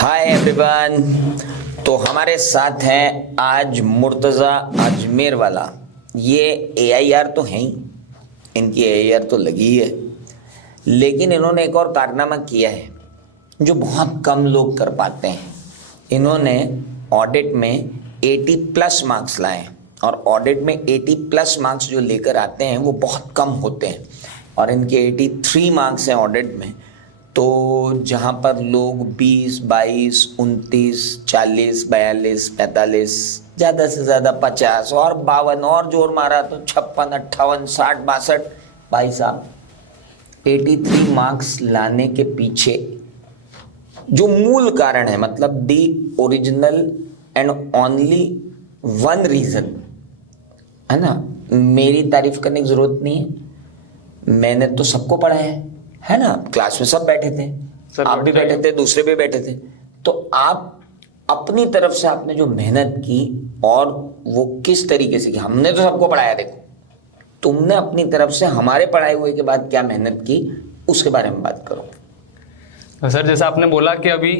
Hi everyone. तो हमारे साथ हैं आज मुर्तज़ा अजमेर वाला। ये AIR तो हैं ही, इनकी AIR तो लगी ही है, लेकिन इन्होंने एक और कारनामा किया है जो बहुत कम लोग कर पाते हैं। इन्होंने ऑडिट में 80+ मार्क्स लाए, और ऑडिट में 80+ मार्क्स जो लेकर आते हैं वो बहुत कम होते हैं, और इनके 83 मार्क्स हैं ऑडिट में। तो जहाँ पर लोग 20, 22, 29, 40, 42, 45, ज़्यादा से ज़्यादा 50 और 52 और जोर मारा तो 56, 58, 60, 62, भाई साहब 83 मार्क्स लाने के पीछे जो मूल कारण है, मतलब the original and only one reason है ना, मेरी तारीफ करने की ज़रूरत नहीं है। मैंने तो सबको पढ़ाया है ना, क्लास में सब बैठे थे, आप भी बैठे थे, दूसरे भी बैठे थे। तो आप अपनी तरफ से आपने जो मेहनत की और वो किस तरीके से की, हमने तो सबको पढ़ाया, देखो तुमने अपनी तरफ से हमारे पढ़ाए हुए के बाद क्या मेहनत की उसके बारे में बात करो। सर जैसा आपने बोला कि अभी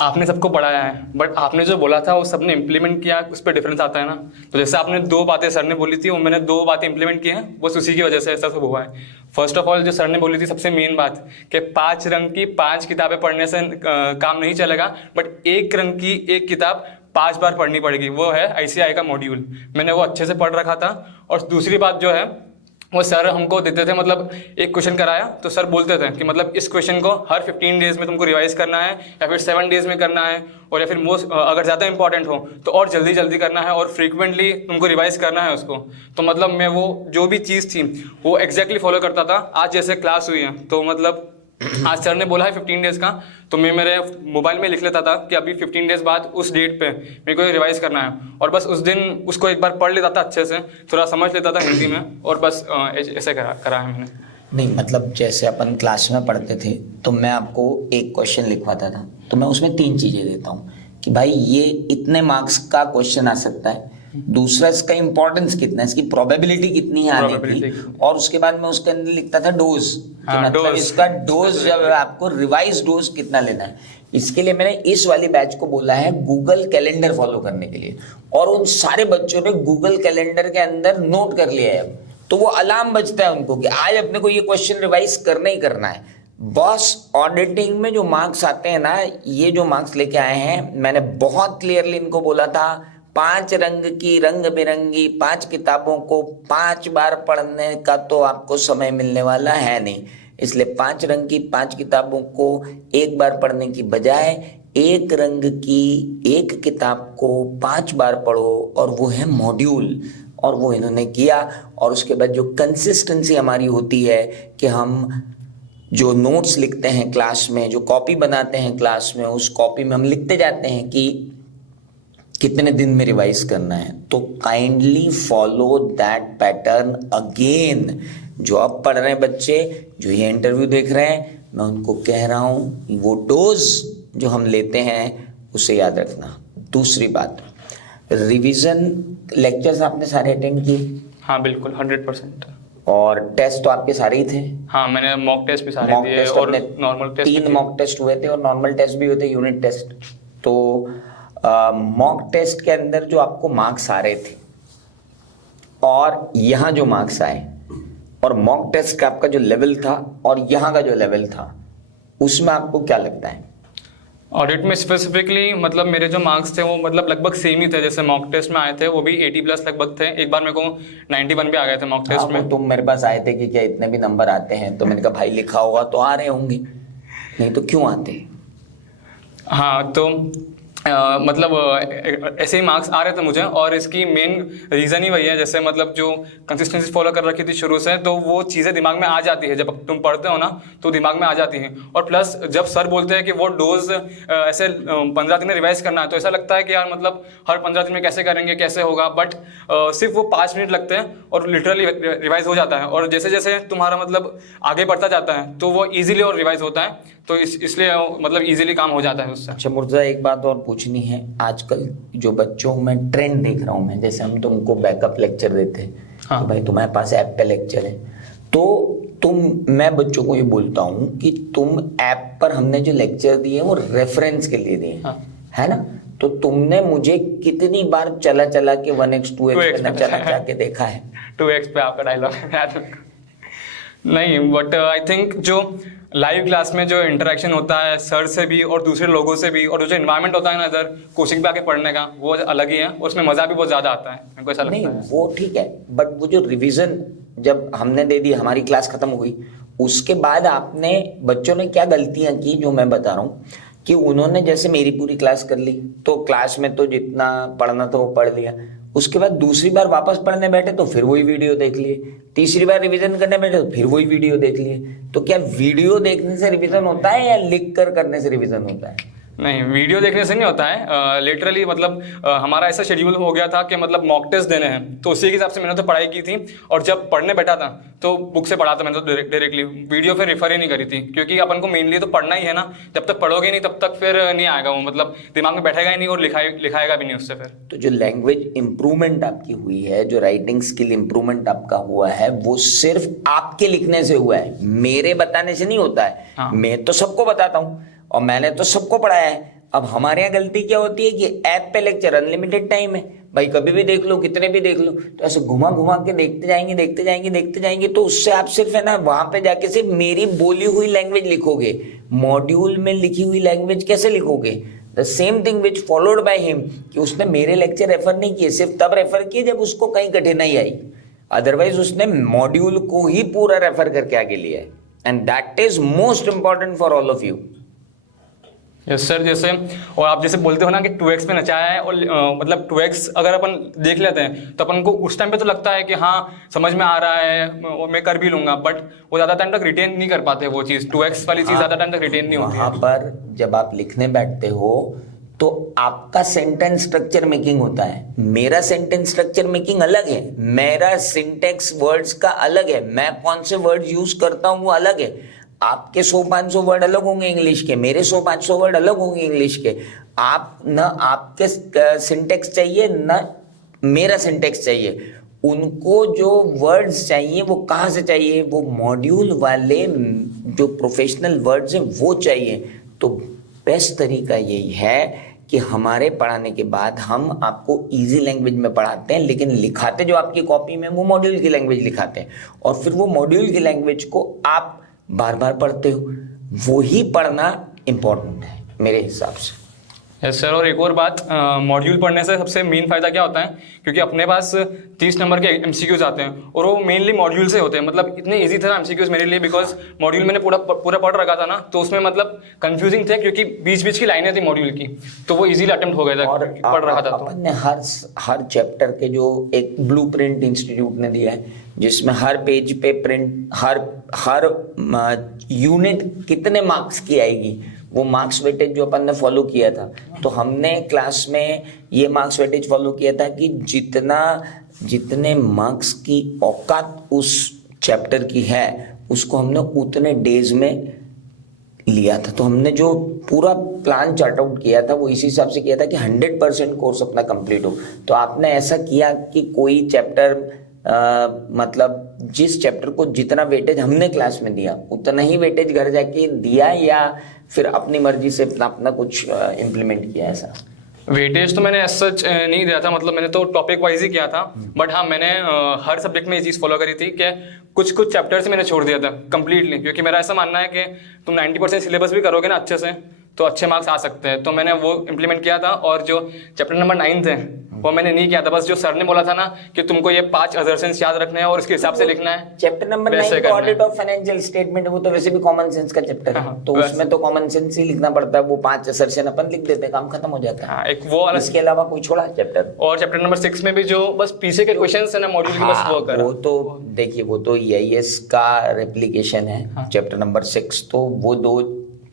आपने सबको पढ़ाया है, बट आपने जो बोला था वो सबने इम्प्लीमेंट किया, उस पर डिफरेंस आता है ना। तो जैसे आपने 2 बातें सर ने बोली थी, वो मैंने 2 बातें इम्प्लीमेंट की हैं, बस उसी की वजह से ऐसा सब हुआ है। फर्स्ट ऑफ ऑल जो सर ने बोली थी सबसे मेन बात कि 5 रंग की 5 किताबें पढ़ने से काम नहीं चलेगा, बट 1 रंग की 1 किताब 5 बार पढ़नी पड़ेगी। वो है ICI का मॉड्यूल, मैंने वो अच्छे से पढ़ रखा था। और दूसरी बात जो है वो सर हमको देते थे, मतलब एक क्वेश्चन कराया तो सर बोलते थे कि मतलब इस क्वेश्चन को हर 15 डेज में तुमको रिवाइज करना है, या फिर 7 डेज में करना है, और या फिर मोस्ट अगर ज़्यादा इंपॉर्टेंट हो तो और जल्दी जल्दी करना है, और फ्रीक्वेंटली तुमको रिवाइज करना है उसको। तो मतलब मैं वो जो भी चीज़ थी वो एग्जैक्टली फॉलो करता था। आज जैसे क्लास हुई है तो मतलब आज सर ने बोला है 15 डेज का, तो मैं मेरे मोबाइल में लिख लेता था कि अभी 15 डेज बाद उस डेट पे मेरे को ये रिवाइज करना है, और बस उस दिन उसको एक बार पढ़ लेता था अच्छे से, थोड़ा समझ लेता था हिंदी में, और बस ऐसे करा है मैंने। नहीं मतलब जैसे अपन क्लास में पढ़ते थे तो मैं आपको एक क्वेश्चन लिखवाता था, तो मैं उसमें 3 चीज़ें देता हूँ कि भाई ये इतने मार्क्स का क्वेश्चन आ सकता है, दूसरा इसका इंपॉर्टेंस कितना है, इसकी प्रोबेबिलिटी कितनी है आने की, और उसके बाद मैं उसके अंदर लिखता था डोज, मतलब इसका डोज जब आपको रिवाइज डोज कितना लेना है। इसके लिए मैंने इस वाली बैच को बोला है गूगल कैलेंडर फॉलो करने के लिए, और उन सारे बच्चों ने गूगल कैलेंडर के अंदर नोट कर लिया है अब, तो वो अलार्म बजता है उनको कि आज अपने को ये क्वेश्चन रिवाइज करना ही करना है। बॉस ऑडिटिंग में जो मार्क्स आते हैं ना, ये जो मार्क्स लेके आए हैं, मैंने बहुत क्लियरली इनको बोला था 5 रंग की रंग बिरंगी 5 किताबों को 5 बार पढ़ने का तो आपको समय मिलने वाला है नहीं, इसलिए 5 रंग की 5 किताबों को 1 बार पढ़ने की बजाय 1 रंग की 1 किताब को 5 बार पढ़ो, और वो है मॉड्यूल। और वो इन्होंने किया, और उसके बाद जो कंसिस्टेंसी हमारी होती है कि हम जो नोट्स लिखते हैं क्लास में, जो कॉपी बनाते हैं क्लास में, उस कॉपी में हम लिखते जाते हैं कि कितने दिन में रिवाइज करना है। तो kindly follow that pattern again. जो अब पढ़ रहे हैं बच्चे, जो ये इंटरव्यू देख रहे हैं, मैं उनको कह रहा हूँ वो डोज जो हम लेते हैं उसे याद रखना। दूसरी बात, रिवीजन लेक्चर्स आपने सारे अटेंड किए? हाँ बिल्कुल 100%। और टेस्ट तो आपके सारे ही थे? हाँ मैंने मॉक टेस्ट भी सारे दिए, और नॉर्मल टेस्ट 3 मॉक टेस्ट हुए थे, और नॉर्मल टेस्ट भी हुए थे, यूनिट टेस्ट। तो मॉक टेस्ट के अंदर जो आपको मार्क्स आ रहे थे और यहाँ जो मार्क्स आए, और मॉक टेस्ट का आपका जो लेवल था और यहाँ का जो लेवल था, उसमें आपको क्या लगता है? ऑडिट में स्पेसिफिकली मतलब मेरे जो मार्क्स थे वो मतलब लगभग सेम ही थे जैसे मॉक टेस्ट में आए थे, वो भी 80+ लगभग थे। एक बार मेरे को 91 भी आ गए थे मॉक टेस्ट में। तुम मेरे पास आए थे कि क्या इतने भी नंबर आते हैं, तो मैंने कहा भाई लिखा होगा तो आ रहे होंगे, नहीं तो क्यों आते? हाँ तो मतलब ऐसे ही मार्क्स आ रहे थे मुझे, और इसकी मेन रीज़न ही वही है, जैसे मतलब जो कंसिस्टेंसी फॉलो कर रखी थी शुरू से, तो वो चीज़ें दिमाग में आ जाती है, जब तुम पढ़ते हो ना तो दिमाग में आ जाती हैं। और प्लस जब सर बोलते हैं कि वो डोज ऐसे 15 दिन में रिवाइज करना है, तो ऐसा लगता है कि यार मतलब हर 15 दिन में कैसे करेंगे, कैसे होगा, बट सिर्फ वो 5 मिनट लगते हैं और लिटरली रिवाइज हो जाता है। और जैसे जैसे तुम्हारा मतलब आगे बढ़ता जाता है तो वो ईजिली और रिवाइज होता है, तो इसलिए मतलब इजीली काम हो जाता है उससे। अच्छा मुर्तज़ा, एक बात और पूछनी है, आजकल जो बच्चों में ट्रेंड देख रहा हूँ मैं, जैसे हम तुमको बैकअप लेक्चर देते हैं, हाँ। तो भाई तुम्हारे पास ऐप पे लेक्चर है, तो मैं बच्चों को ये बोलता हूँ कि तुम ऐप पर हमने जो लेक्चर दिए वो रेफरेंस के लिए दिए, हाँ। है ना? तो तुमने मुझे कितनी बार चला चला के 1x 2x 2x पे चला जाके देखा है? 2x पे आपका डायलॉग नहीं, बट आई थिंक जो लाइव क्लास में जो इंटरेक्शन होता है सर से भी और दूसरे लोगों से भी, और जो इन्वायरमेंट होता है ना इधर कोचिंग पे आके पढ़ने का, वो अलग ही है, उसमें मज़ा भी बहुत ज़्यादा आता है, मेरे को ऐसा नहीं लगता है। वो ठीक है, बट वो जो रिवीजन जब हमने दे दी, हमारी क्लास खत्म हो गई, उसके बाद आपने बच्चों ने क्या गलतियां की जो मैं बता रहा हूँ कि उन्होंने जैसे मेरी पूरी क्लास कर ली, तो क्लास में तो जितना पढ़ना था वो पढ़ लिया, उसके बाद दूसरी बार वापस पढ़ने बैठे तो फिर वही वीडियो देख लिए, तीसरी बार रिवीजन करने बैठे तो फिर वही वीडियो देख लिए। तो क्या वीडियो देखने से रिवीजन होता है या लिख कर करने से रिवीजन होता है? नहीं, वीडियो देखने से नहीं होता है, लिटरली मतलब हमारा ऐसा शेड्यूल हो गया था कि मतलब मॉक टेस्ट देने हैं, तो उसी के हिसाब से मैंने तो पढ़ाई की थी, और जब पढ़ने बैठा था तो बुक से पढ़ा था मैंने तो डायरेक्टली, वीडियो फिर रेफर ही नहीं करी थी, क्योंकि अपन को मेनली तो पढ़ना ही है ना, जब तक पढ़ोगे नहीं तब तक फिर नहीं आएगा वो, मतलब दिमाग में बैठेगा ही नहीं और लिखाएगा भी नहीं उससे फिर। तो जो लैंग्वेज इंप्रूवमेंट आपकी हुई है, जो राइटिंग स्किल इंप्रूवमेंट आपका हुआ है, वो सिर्फ आपके लिखने से हुआ है, मेरे बताने से नहीं होता है। हाँ। मैं तो सबको बताता हूँ और मैंने तो सबको पढ़ाया है। अब हमारे यहाँ गलती क्या होती है कि ऐप पे लेक्चर अनलिमिटेड टाइम है भाई, कभी भी देख लो, कितने भी देख लो, तो ऐसे घुमा घुमा के देखते जाएंगे देखते जाएंगे देखते जाएंगे, तो उससे आप सिर्फ है ना वहां पे जाके सिर्फ मेरी बोली हुई लैंग्वेज लिखोगे, मॉड्यूल में लिखी हुई लैंग्वेज कैसे लिखोगे? The same thing which followed by him, कि उसने मेरे लेक्चर रेफर नहीं किए, सिर्फ तब रेफर किए जब उसको कहीं कठिनाई आई, अदरवाइज उसने मॉड्यूल को ही पूरा रेफर करके आगे लिया है, and that is most important for all of you. Yes sir, जैसे और आप जैसे बोलते हो ना कि 2x पे नचाया है, और मतलब 2x अगर अपन देख लेते हैं तो अपन को उस टाइम पे तो लगता है कि हाँ समझ में आ रहा है और मैं कर भी लूंगा, बट वो ज़्यादा टाइम तक रिटेन नहीं कर पाते वो चीज़, 2x वाली चीज़ ज़्यादा टाइम तक रिटेन नहीं होती वहां है। पर जब आप लिखने बैठते हो तो आपका सेंटेंस स्ट्रक्चर मेकिंग होता है, मेरा सेंटेंस स्ट्रक्चर मेकिंग अलग है, मेरा सिंटेक्स वर्ड्स का अलग है, मैं कौन से वर्ड यूज करता हूं वो अलग है। आपके 100-500 वर्ड अलग होंगे इंग्लिश के, मेरे 100-500 वर्ड अलग होंगे इंग्लिश के। आप न आपके सिंटेक्स चाहिए न मेरा सिंटेक्स चाहिए, उनको जो वर्ड्स चाहिए वो कहाँ से चाहिए? वो मॉड्यूल वाले जो प्रोफेशनल वर्ड्स हैं वो चाहिए। तो बेस्ट तरीका यही है कि हमारे पढ़ाने के बाद हम आपको इजी लैंग्वेज में पढ़ाते हैं, लेकिन लिखाते जो आपकी कॉपी में वो मॉड्यूल की लैंग्वेज लिखाते हैं, और फिर वो मॉड्यूल की लैंग्वेज को आप बार बार पढ़ते हो, वो ही पढ़ना इम्पोर्टेंट है मेरे हिसाब से। यस सर, और एक और बात, मॉड्यूल पढ़ने से सबसे मेन फायदा क्या होता है, क्योंकि अपने पास 30 नंबर के एमसीक्यूज आते हैं और वो मेनली मॉड्यूल से होते हैं, मतलब इतने इजी थे एमसीक्यूज मेरे लिए, बिकॉज मॉड्यूल मैंने पूरा पढ़ रखा था ना, तो उसमें मतलब कंफ्यूजिंग थे क्योंकि बीच बीच की लाइनें थी मॉड्यूल की, तो वो इजीली अटेम्प्ट हो गया था, और पढ़ रहा था तो। अपन ने हर चैप्टर के जो एक ब्लूप्रिंट इंस्टीट्यूट ने दिया है, जिसमें हर पेज पे प्रिंट हर यूनिट कितने मार्क्स की आएगी, वो मार्क्स वेटेज जो अपन ने फॉलो किया था, तो हमने क्लास में ये मार्क्स वेटेज फॉलो किया था कि जितने मार्क्स की औकात उस चैप्टर की है उसको हमने उतने डेज में लिया था। तो हमने जो पूरा प्लान चार्ट आउट किया था वो इसी हिसाब से किया था कि 100% कोर्स अपना कंप्लीट हो। तो आपने ऐसा किया कि कोई चैप्टर मतलब जिस चैप्टर को जितना वेटेज हमने क्लास में दिया उतना ही वेटेज घर जाके दिया, या फिर अपनी मर्जी से अपना कुछ इम्प्लीमेंट किया? ऐसा वेटेज तो मैंने एज सच नहीं दिया था, मतलब मैंने तो टॉपिक वाइज ही किया था, बट हाँ मैंने हर सब्जेक्ट में ये चीज़ फॉलो करी थी कि कुछ चैप्टर्स मैंने छोड़ दिया था कंप्लीटली, क्योंकि मेरा ऐसा मानना है कि तुम 90% सिलेबस भी करोगे ना अच्छे से तो अच्छे मार्क्स आ सकते हैं, तो मैंने वो इम्प्लीमेंट किया था। और जो चैप्टर नंबर 9 थे वो मैंने नहीं किया था, बस जो सर ने बोला था ना कि तुमको ये 5 असर्शंस याद रखने हैं और उसके हिसाब से लिखना है। Chapter number 9 audit of financial statement, वो तो वैसे भी कॉमन सेंस का चैप्टर है, तो उसमें तो कॉमन सेंस ही लिखना पड़ता है, वो 5 असर्शन अपन लिख देते हैं, काम खत्म हो जाता है। हाँ, एक वो अलग, इसके अलावा कोई छोड़ा चैप्टर? और चैप्टर नंबर 6 में भी जो बस पीछे के क्वेश्चंस है ना मॉड्यूल के, बस वो करा। वो तो देखिए वो तो EIS का रेप्लिकेशन है, चैप्टर नंबर 6, तो वो 2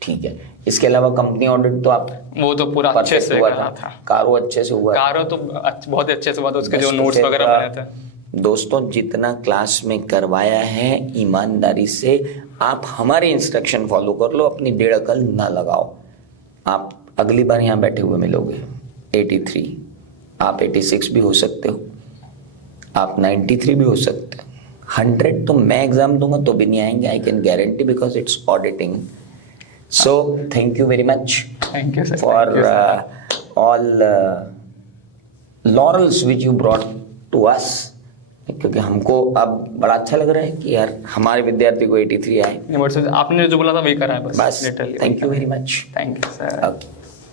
ठीक है। इसके अलावा कंपनी ऑडिट तो आप वो तो पूरा अच्छे से हुआ करा था, कारो अच्छे से हुआ, कारो तो बहुत अच्छे से हुआ था, उसके जो नोट्स वगैरह बने थे। दोस्तों जितना क्लास में करवाया है ईमानदारी से आप हमारे इंस्ट्रक्शन फॉलो कर लो, अपनी डेढ़ अकल ना लगाओ। आप अगली बार यहाँ बैठे हुए मिलोगे 83, आप 86 भी हो सकते हो, आप 93 भी हो सकते हो, 100 तो मैं एग्जाम दूंगा तो भी नहीं आएंगे, I can guarantee, because it's auditing. So thank you very much thank you sir. For all laurels which you brought to us, क्योंकि हमको अब बड़ा अच्छा लग रहा है कि यार हमारे विद्यार्थी को 83 आए. आपने जो बोला था वही करा है बस. बस literally. Thank you very much. Thank you sir. Okay.